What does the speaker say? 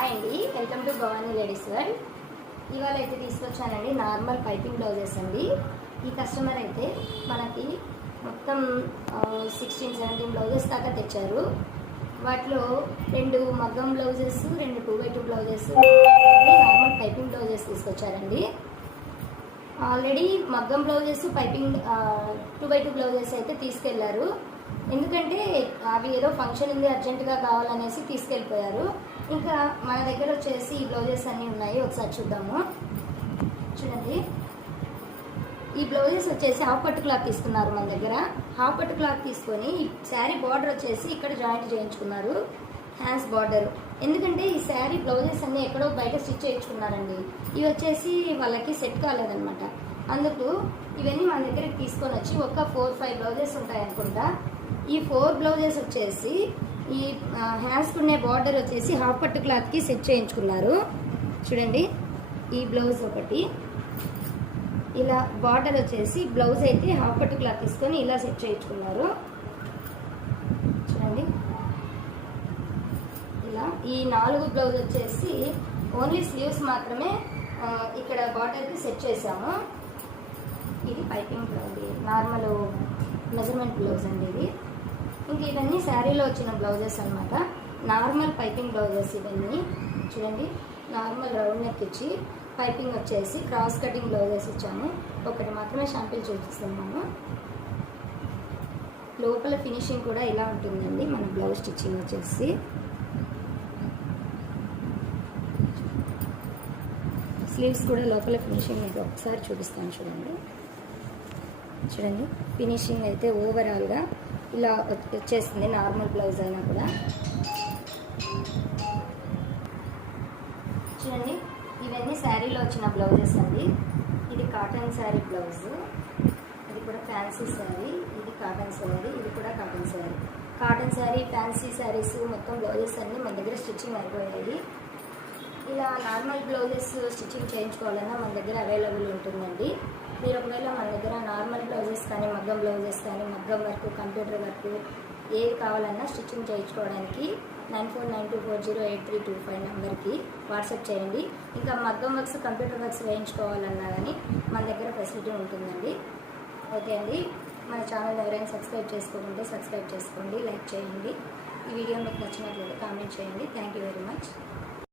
Hi అండి, welcome to Bhavani ladies world. ఇవాళ అయితే తీసుకొచ్చానండి నార్మల్ పైపింగ్ బ్లౌజెస్ అండి. ఈ కస్టమర్ అయితే మనకి మొత్తం 16-17 బ్లౌజెస్ దాకా తెచ్చారు. వాటిలో 2 మగ్గం blouses, 2 2x2 blouses, normal piping blouses తీసుకొచ్చారండి. ఆల్రెడీ మగ్గం బ్లౌజెస్, పైపింగ్ 2x2 బ్లౌజెస్ అయితే తీసుకెళ్లారు. ఎందుకంటే అవి ఏదో ఫంక్షన్ ఉంది, అర్జెంటుగా కావాలనేసి తీసుకెళ్ళిపోయారు. ఇంకా మన దగ్గర వచ్చేసి ఈ బ్లౌజెస్ అన్నీ ఉన్నాయి, ఒకసారి చూద్దాము. చూడండి, ఈ బ్లౌజెస్ వచ్చేసి హాఫ్ పట్టు క్లాత్ తీసుకున్నారు మన దగ్గర. హాఫ్ పట్టు క్లాత్ తీసుకొని శారీ బార్డర్ వచ్చేసి ఇక్కడ జాయింట్ చేయించుకున్నారు, హ్యాండ్స్ బార్డర్. ఎందుకంటే ఈ శారీ బ్లౌజెస్ అన్నీ ఎక్కడో బయట స్టిచ్ చేయించుకున్నారండి. ఇవి వచ్చేసి వాళ్ళకి సెట్ కాలేదనమాట. అందుకు ఇవన్నీ మన దగ్గరికి తీసుకొని వచ్చి ఒక 4-5 బ్లౌజెస్ ఉంటాయి అనుకుంటా. ఈ 4 బ్లౌజెస్ వచ్చేసి ఈ హ్యాండ్స్కి ఉండే బార్డర్ వచ్చేసి హాఫ్ పట్టు క్లాత్కి సెట్ చేయించుకున్నారు. చూడండి, ఈ బ్లౌజ్ ఒకటి ఇలా బార్డర్ వచ్చేసి బ్లౌజ్ అయితే హాఫ్ పట్టు క్లాత్ తీసుకొని ఇలా సెట్ చేయించుకున్నారు. చూడండి, ఇలా ఈ 4 బ్లౌజ్ వచ్చేసి ఓన్లీ స్లీవ్స్ మాత్రమే ఇక్కడ బార్డర్కి సెట్ చేసాము. ఇది piping blouse, normal measurement blouse అండి ఇది. ఇంక ఇవన్నీ శారీలో వచ్చిన బ్లౌజెస్ అనమాట, నార్మల్ పైపింగ్ బ్లౌజెస్ ఇవన్నీ. చూడండి, నార్మల్ రౌండ్ నెక్ ఇచ్చి పైపింగ్ వచ్చేసి క్రాస్ కటింగ్ బ్లౌజెస్ ఇచ్చాము. ఒకటి మాత్రమే షాంపిల్ చూపిస్తున్నాము. లోపల ఫినిషింగ్ కూడా ఇలా ఉంటుందండి మన బ్లౌజ్ స్టిచ్చింగ్ వచ్చేసి. స్లీవ్స్ కూడా లోపల ఫినిషింగ్ అయితే ఒకసారి చూపిస్తాను. చూడండి, ఫినిషింగ్ అయితే ఓవరాల్గా ఇలా వచ్చేస్తుంది, నార్మల్ బ్లౌజ్ అయినా కూడా. చూడండి, ఇవన్నీ శారీలో వచ్చిన బ్లౌజెస్ అండి. ఇది కాటన్ శారీ బ్లౌజ్, ఇది కూడా ఫ్యాన్సీ శారీ. ఇది కాటన్ శారీ, ఇది కూడా cotton sari. Cotton sari, fancy saris మొత్తం బ్లౌజెస్ అన్నీ మన దగ్గర స్టిచ్చింగ్ అయిపోయాయి. ఇలా నార్మల్ బ్లౌజెస్ స్టిచ్చింగ్ చేయించుకోవాలన్నా మన దగ్గర అవైలబుల్ ఉంటుందండి. మీరు ఒకవేళ మన దగ్గర నార్మల్ బ్లౌజెస్ కానీ, మగ్గం బ్లౌజెస్ కానీ, మగ్గం వర్క్, కంప్యూటర్ వర్క్ ఏది కావాలన్నా స్టిచ్చింగ్ చేయించుకోవడానికి 9492408325 నెంబర్కి వాట్సాప్ చేయండి. ఇంకా మగ్గం వర్క్స్, కంప్యూటర్ వర్క్స్ వేయించుకోవాలన్నా కానీ మన దగ్గర ఫెసిలిటీ ఉంటుందండి. ఓకే అండి, మన ఛానల్ ఎవరైనా సబ్స్క్రైబ్ చేసుకోకుంటే సబ్స్క్రైబ్ చేసుకోండి, లైక్ చేయండి. ఈ వీడియో మీకు నచ్చినట్లయితే కామెంట్ చేయండి. Thank you very much.